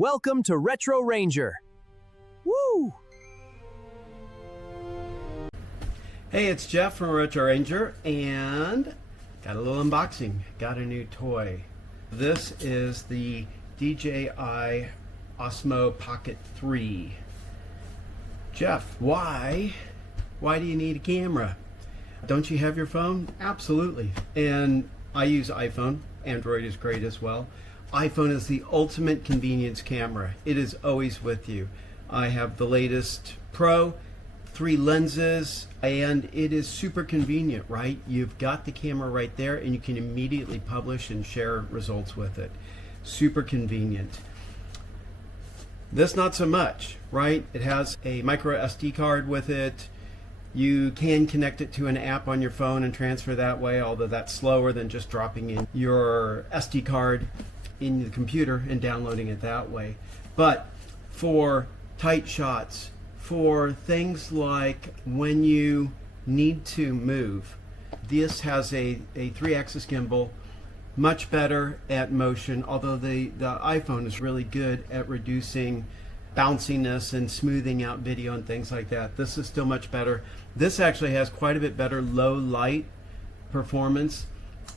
Welcome to Retro Ranger. Woo! Hey, it's Jeff from Retro Ranger, and got a little unboxing. Got a new toy. This is the DJI Osmo Pocket 3. Jeff, why do you need a camera? Don't you have your phone? Absolutely. And I use iPhone. Android is great as well. iPhone is the ultimate convenience camera. It is always with you. I have the latest Pro, 3 lenses, and it is super convenient, right? You've got the camera right there and you can immediately publish and share results with it. Super convenient. This not so much, right? It has a micro SD card with it. You can connect it to an app on your phone and transfer that way, although that's slower than just dropping in your SD card in the computer and downloading it that way. But for tight shots, for things like when you need to move, this has a 3-axis gimbal, much better at motion, although the iPhone is really good at reducing bounciness and smoothing out video and things like that. This is still much better. This actually has quite a bit better low light performance,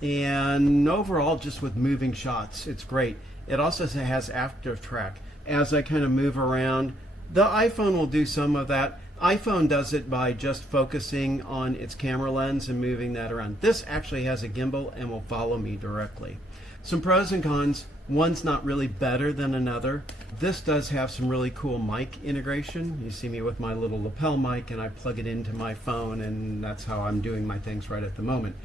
and overall just with moving shots it's great. It also has ActiveTrack. As I kind of move around, the iPhone will do some of that. iPhone does it by just focusing on its camera lens and moving that around. This actually has a gimbal and will follow me directly. Some pros and cons. One's not really better than another. This does have some really cool mic integration. You see me with my little lapel mic and I plug it into my phone, and that's how I'm doing my things right at the moment.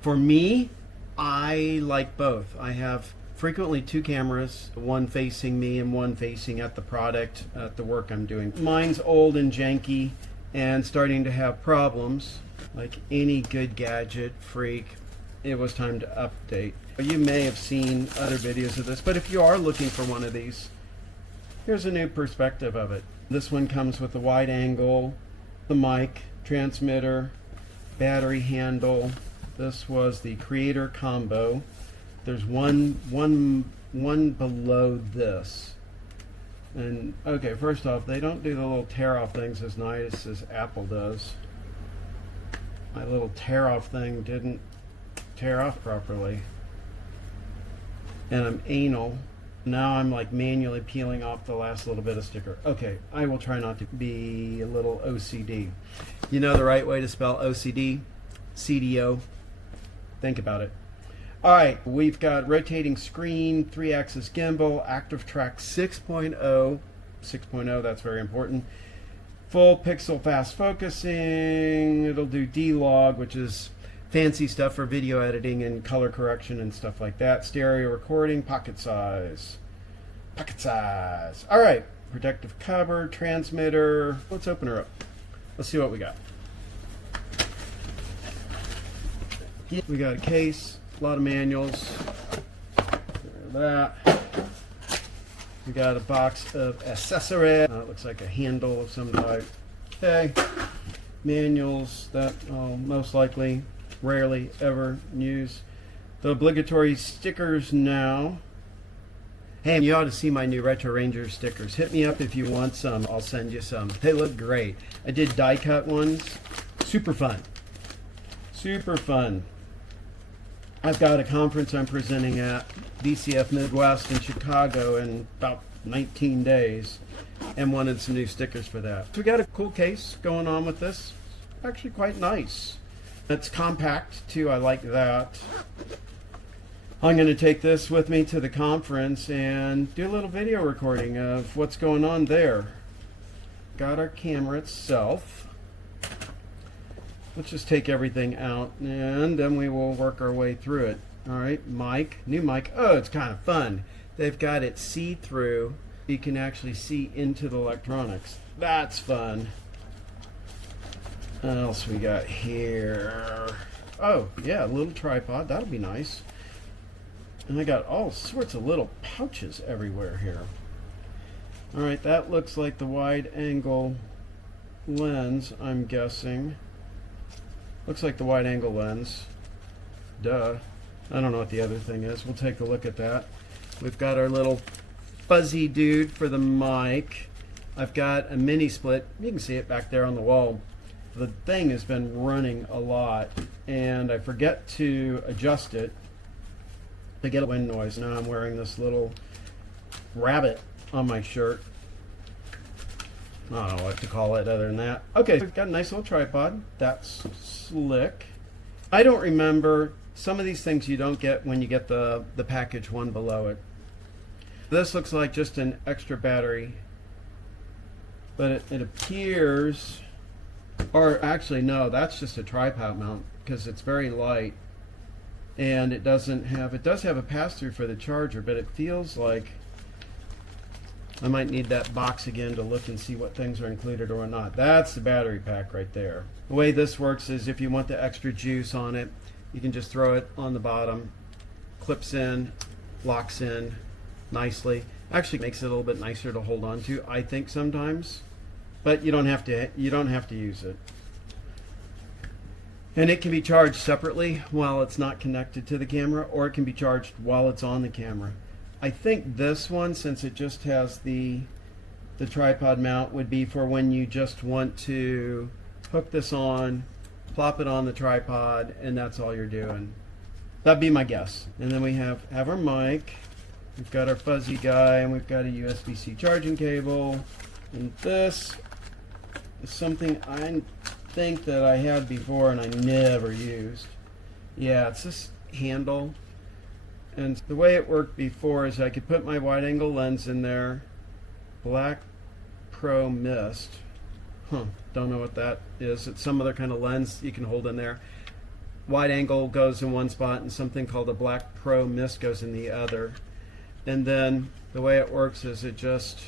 For me, I like both. I have frequently 2 cameras, one facing me and one facing at the product, at the work I'm doing. Mine's old and janky and starting to have problems. Like any good gadget freak, it was time to update. You may have seen other videos of this, but if you are looking for one of these, here's a new perspective of it. This one comes with the wide angle, the mic, transmitter, battery handle. This was the creator combo. There's one below this. And okay, first off, they don't do the little tear off things as nice as Apple does. My little tear off thing didn't tear off properly. And I'm anal. Now I'm like manually peeling off the last little bit of sticker. Okay, I will try not to be a little OCD. You know the right way to spell OCD? CDO. Think about it. All right, we've got rotating screen, 3-axis gimbal, ActiveTrack 6.0. 6.0, that's very important. Full pixel fast focusing. It'll do D-Log, which is fancy stuff for video editing and color correction and stuff like that. Stereo recording, pocket size. Pocket size. All right, protective cover, transmitter. Let's open her up. Let's see what we got. We got a case, a lot of manuals. That. We got a box of accessories. It looks like a handle of some type. Okay, manuals that I'll most likely, rarely ever use. The obligatory stickers now. Hey, you ought to see my new Retro Ranger stickers. Hit me up if you want some. I'll send you some. They look great. I did die cut ones. Super fun. Super fun. I've got a conference I'm presenting at, DCF Midwest in Chicago, in about 19 days, and wanted some new stickers for that. So we got a cool case going on with this. Actually quite nice. It's compact too, I like that. I'm going to take this with me to the conference and do a little video recording of what's going on there. Got our camera itself. Let's just take everything out and then we will work our way through it. All right, mic, new mic. Oh, it's kind of fun. They've got it see-through. You can actually see into the electronics. That's fun. What else we got here? Oh, yeah, a little tripod. That'll be nice. And I got all sorts of little pouches everywhere here. All right, that looks like the wide angle lens, I'm guessing. Looks like the wide angle lens. Duh. I don't know what the other thing is. We'll take a look at that. We've got our little fuzzy dude for the mic. I've got a mini split. You can see it back there on the wall. The thing has been running a lot, and I forget to adjust it to get a wind noise. Now I'm wearing this little rabbit on my shirt. I don't know what to call it other than that. Okay, we've got a nice little tripod. That's slick. I don't remember. Some of these things you don't get when you get the package one below it. This looks like just an extra battery, but it appears, or actually no, that's just a tripod mount because it's very light, and it does have a pass-through for the charger, but it feels like I might need that box again to look and see what things are included or not. That's the battery pack right there. The way this works is if you want the extra juice on it, you can just throw it on the bottom, clips in, locks in nicely. Actually makes it a little bit nicer to hold on to, I think, sometimes, but you don't have to use it. And it can be charged separately while it's not connected to the camera, or it can be charged while it's on the camera. I think this one, since it just has the tripod mount, would be for when you just want to hook this on, plop it on the tripod, and that's all you're doing. That'd be my guess. And then we have our mic. We've got our fuzzy guy, and we've got a USB-C charging cable. And this is something I think that I had before and I never used. Yeah, it's this handle. And the way it worked before is I could put my wide angle lens in there. Black Pro Mist. Don't know what that is. It's some other kind of lens you can hold in there. Wide angle goes in one spot and something called a Black Pro Mist goes in the other. And then the way it works is it just,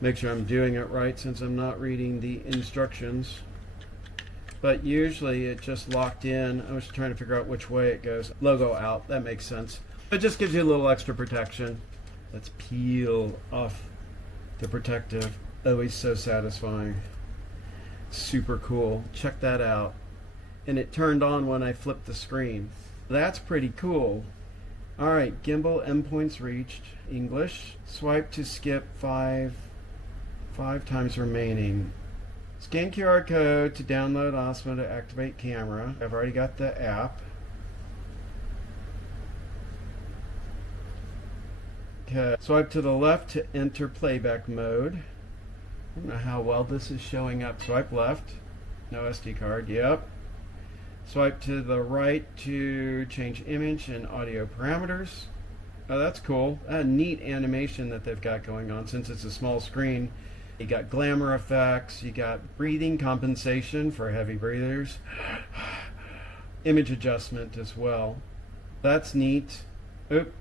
make sure I'm doing it right since I'm not reading the instructions. But usually it just locked in. I was trying to figure out which way it goes. Logo out, that makes sense. It just gives you a little extra protection. Let's peel off the protective. Always so satisfying. Super cool. Check that out. And it turned on when I flipped the screen. That's pretty cool. Alright, gimbal endpoints reached. English. Swipe to skip five times remaining. Scan QR code to download Osmo to activate camera. I've already got the app. Okay. Swipe to the left to enter playback mode. I don't know how well this is showing up. Swipe left. No SD card. Yep. Swipe to the right to change image and audio parameters. Oh, that's cool. A neat animation that they've got going on since it's a small screen. You got glamour effects, you got breathing compensation for heavy breathers, image adjustment as well. That's neat. Oop.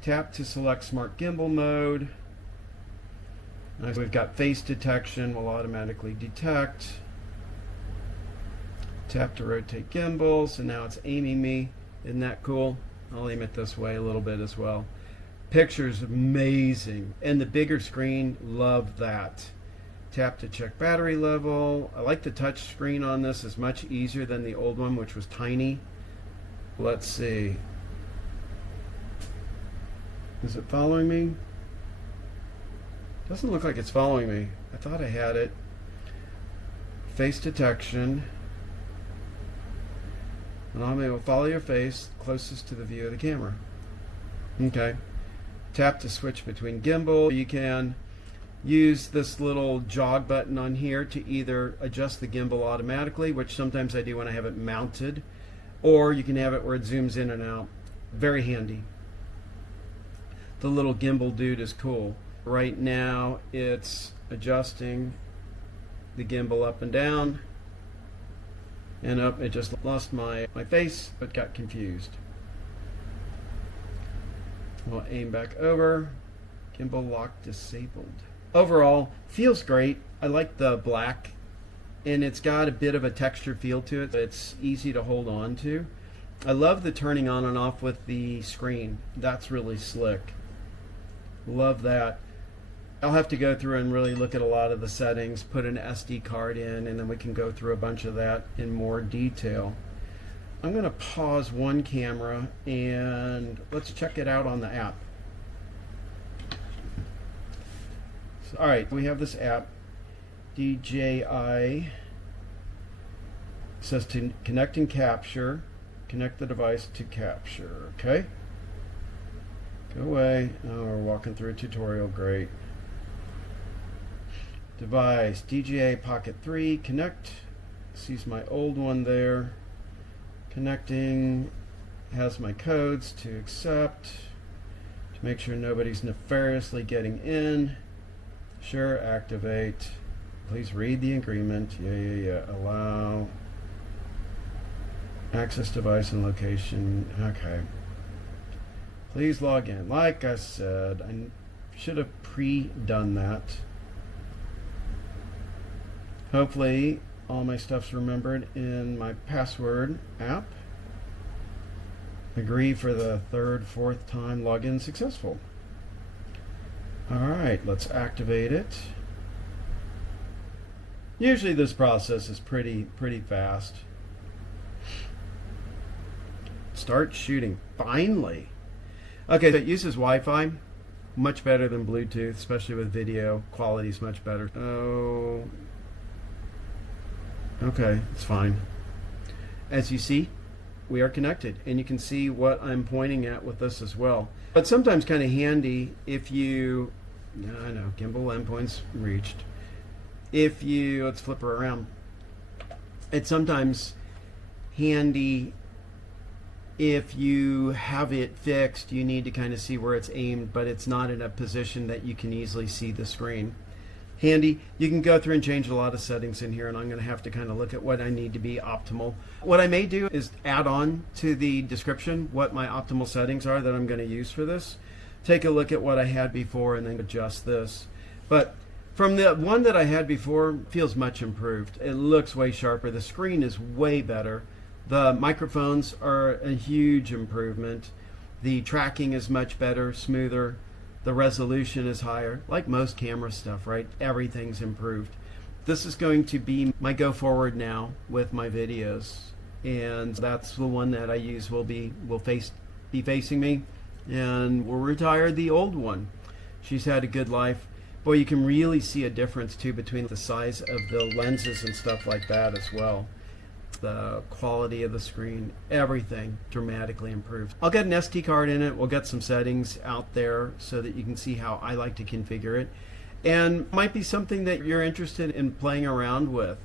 Tap to select smart gimbal mode. We've got face detection, will automatically detect. Tap to rotate gimbal, so now it's aiming me. Isn't that cool? I'll aim it this way a little bit as well. Picture's amazing, and the bigger screen, love that. Tap to check battery level. I like the touch screen on this. It's much easier than the old one, which was tiny. Let's see. Is it following me? Doesn't look like it's following me. I thought I had it. Face detection. And I'm able to follow your face closest to the view of the camera. Okay. Tap to switch between gimbal. You can use this little jog button on here to either adjust the gimbal automatically, which sometimes I do when I have it mounted, or you can have it where it zooms in and out. Very handy. The little gimbal dude is cool. Right now it's adjusting the gimbal up and down, and up. It just lost my face but got confused. We'll aim back over. Gimbal lock disabled. Overall, feels great. I like the black, and it's got a bit of a texture feel to it. It's easy to hold on to. I love the turning on and off with the screen. That's really slick. Love that. I'll have to go through and really look at a lot of the settings, put an SD card in, and then we can go through a bunch of that in more detail. I'm going to pause one camera and let's check it out on the app. All right, we have this app, DJI. It says to connect and capture. Connect the device to capture. Okay. Go away. Oh, we're walking through a tutorial. Great. Device, DJI Pocket 3. Connect. Sees my old one there. Connecting. Has my codes to accept. To make sure nobody's nefariously getting in. Sure, activate. Please read the agreement. Yeah. Allow. Access device and location. Okay. Please log in. Like I said, I should have pre-done that. Hopefully, all my stuff's remembered in my password app. Agree for the third, fourth time. Login successful. All right, let's activate it. Usually this process is pretty fast. Start shooting. Finally. Okay, so it uses Wi-Fi. Much better than Bluetooth, especially with video. Quality is much better. Oh. Okay, it's fine. As you see, we are connected, and you can see what I'm pointing at with this as well. But sometimes kind of handy if you, I know, gimbal endpoints reached. If you, let's flip her around. It's sometimes handy if you have it fixed, you need to kind of see where it's aimed, but it's not in a position that you can easily see the screen. Handy. You can go through and change a lot of settings in here, and I'm going to have to kind of look at what I need to be optimal. What I may do is add on to the description what my optimal settings are that I'm going to use for this. Take a look at what I had before and then adjust this. But from the one that I had before, feels much improved. It looks way sharper. The screen is way better. The microphones are a huge improvement. The tracking is much better, smoother. The resolution is higher. Like most camera stuff, right? Everything's improved. This is going to be my go forward now with my videos, and that's the one that I use will be facing me, and we'll retire the old one. She's had a good life. Boy, you can really see a difference too between the size of the lenses and stuff like that as well. The quality of the screen, everything dramatically improved. I'll get an SD card in it. We'll get some settings out there so that you can see how I like to configure it. And might be something that you're interested in playing around with.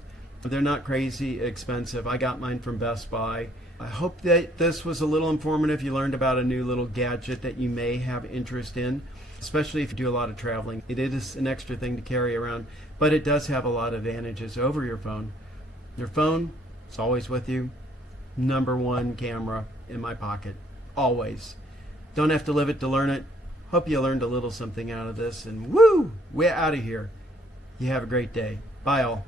They're not crazy expensive. I got mine from Best Buy. I hope that this was a little informative. You learned about a new little gadget that you may have interest in, especially if you do a lot of traveling. It is an extra thing to carry around, but it does have a lot of advantages over your phone. Your phone, it's always with you. #1 camera in my pocket. Always. Don't have to live it to learn it. Hope you learned a little something out of this. And woo! We're out of here. You have a great day. Bye all.